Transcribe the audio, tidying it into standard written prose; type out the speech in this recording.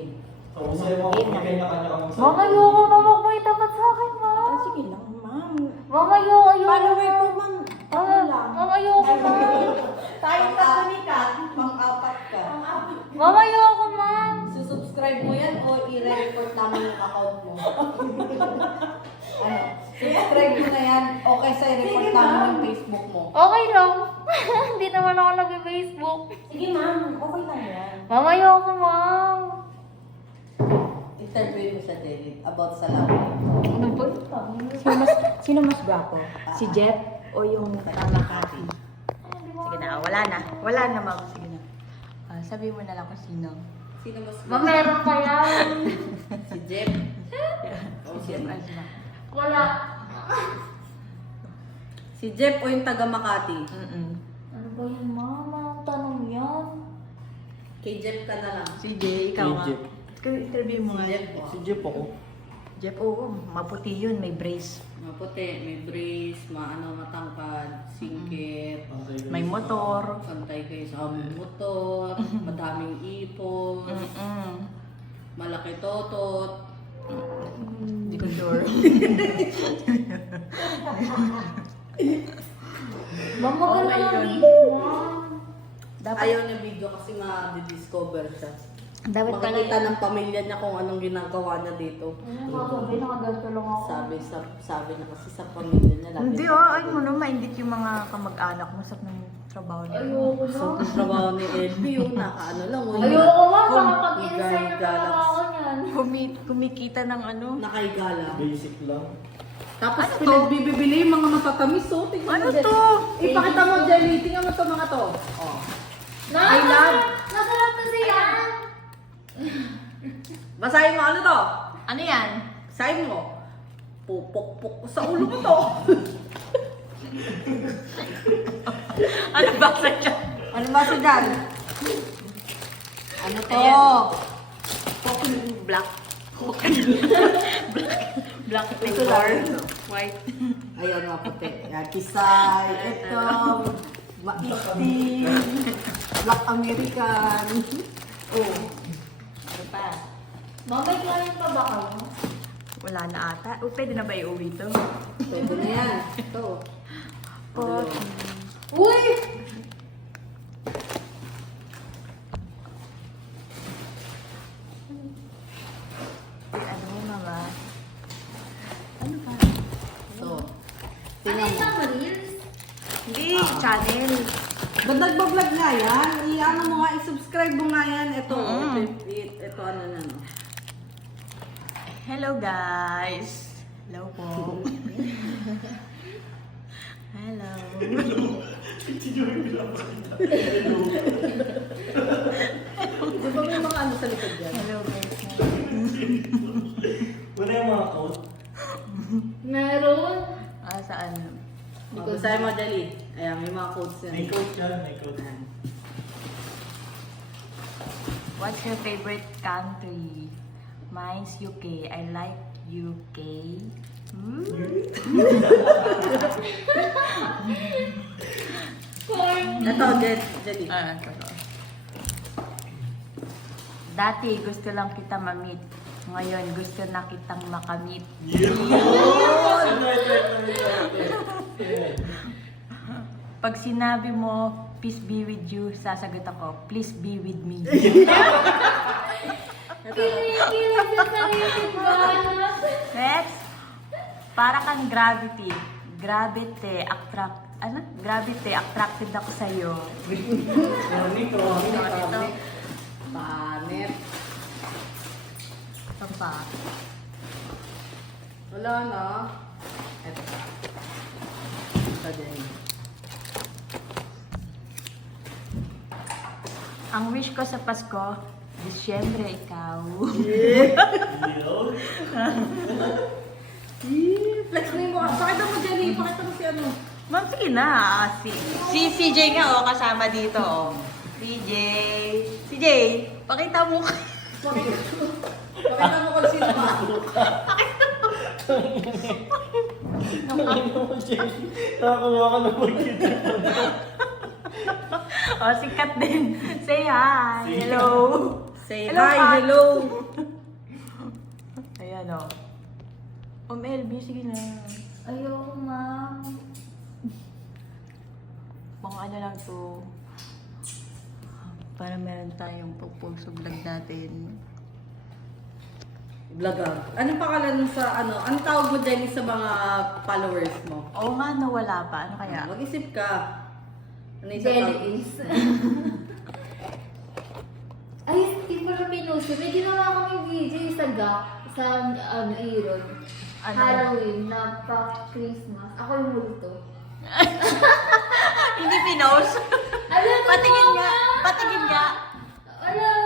game. Oo, sa'yo mo, kanya-kanya kang Mama, ayoko na may tapat sa akin, ma. Sige lang, ma'am. Mama, ayoko. Follower ko, ma'am. Ano lang. Mama, ayoko, ma. Tayong tatlo ni Kat, pang-apat ka. Mama, ayoko, ma. Susubscribe mo yan o i-report namin yung account mo? Ano? Subscribe mo na yan o kaysa i-report namin yung Facebook mo? Okay lang. Hindi naman ako nag-Facebook. Sige ma'am, okay lang yan. Mama, ayoko, ma'am. Interview mo sa David about sa love life. Ano ba? Sino mas gwapo? Si Jeff o yung Makati? Sige na, wala na. Wala na, ma'am. Sige na. Sabi mo na lang kung sino. Sino mas Ma, meron pa yan. Si Jeff? O si Jeff ano? Azma. Wala. Si Jeff o yung taga Makati? Ano ba yan, mama? Ang tanong yan. Kay Jeff ka na lang. Si Jay, ikaw nga. Jeff. Interview mo nga. Si Jeff po. Si Jeff ako. Jeff, oo. Maputi yun. May brace. Maputi, may brace, matangkad, singkit, May motor. pantay kayo sa aming motor, madaming ipon, malaki totot. Hindi ko sure. Mama, Okay ganun ang yun. video, ma'am. Dapat, Ayaw niya video kasi ma-discover siya. dapat pala Makikita ng pamilya niya kung anong ginagawa niya dito. Ano nga sabi? Nakaganto lang ako. Sabi na kasi sa pamilya niya lagi. Hindi, ay mo no, mainggit yung mga kamag-anak mo sa ng trabaho niya. Ayoko na. So, yung trabaho ni Elby, yung nakaano lang. Ayoko, ma'am. Home Makapag-insert na galax. ako niyan. Kumikita ng ano. Nakaigala. Basic lang. Tapos Ano to? pinagbibili yung mga matatamis. So, tingnan Ano mo dyan. to? Ipakita mo, Jelly. Tingnan mo to mga to. Oh. I love. Nasarap kasi yan. Basahin mo, ano to? Ano yan? Basahin mo. Pupok-pok sa ulo mo to. Ano ba sa siya? Ano ba sa dyan? Ano to? Black. Black Ito lang. White. Ayan nga puti. Yan, kisay. Ito. Maitim. Black American. Oh. Ano pa? Mama, may client pa ba kayo? Wala na ata. O, pwede na ba iuwi to? Pwede na yan. Ito. Pocky. Uy! Ano mo, mama? Ano ba? Ito. Ano Tingnan mo. yung reels? Hindi, channel. Nagbablog nga yan. I-ano mo nga, i-subscribe mo nga yan. Ito. Mm. Ito ano na no. Hello, guys. Hello po. Hello. Di ba may mga ano sa likod yan? Hello, guys. Wala yung mga code. Meron. Saan? Basahin mo, Dali. Ayan, may mga codes May yan. code yan, may code. What's your favorite country? Mine's UK. I like UK. Ito, Dali. Dati gusto lang kita ma-meet. Ngayon gusto na kitang makamit. Pag sinabi mo, peace be with you, sasagot ako, please be with me. Kinikilig sa sarili ko. Next, para kang gravity. Gravity, attracted ako sa'yo. Nito. Ito, Panet. ito pa. Wala na. Ito pa. Ito din. Ang wish ko sa Pasko, Disyembre ikaw. Flex mo yung mukha. Pakita mo, Jelly. Pakita mo si ano. Ma'am, sige na. Si CJ nga, kasama dito, CJ. CJ, pakita mo. Pakita mo kung sino ka. Nakakuha ka na magkita. Sikat din. Say hi. Hello. Say Hello, hi, Pat. hello. Ayan o. LB, sige na. Ayoko, ma'am. Mga ano lang to. Para meron tayong pupulso vlog natin. Vlogger. Anong pangalan mo sa ano? Anong tawag mo, Jenny, sa mga followers mo? Oo nga, nawala pa. Ano kaya? Mag-isip ka. Ano yung Jelly tawag? is. Ay, hindi ko na pinuso. May ginawa kami video sa Gap, sa Iron. Ano? Halloween na pa-Christmas. Ako yung multo. Hindi pinost. Alam ko Patingin po, nga. ma'am. Patingin nga. Alam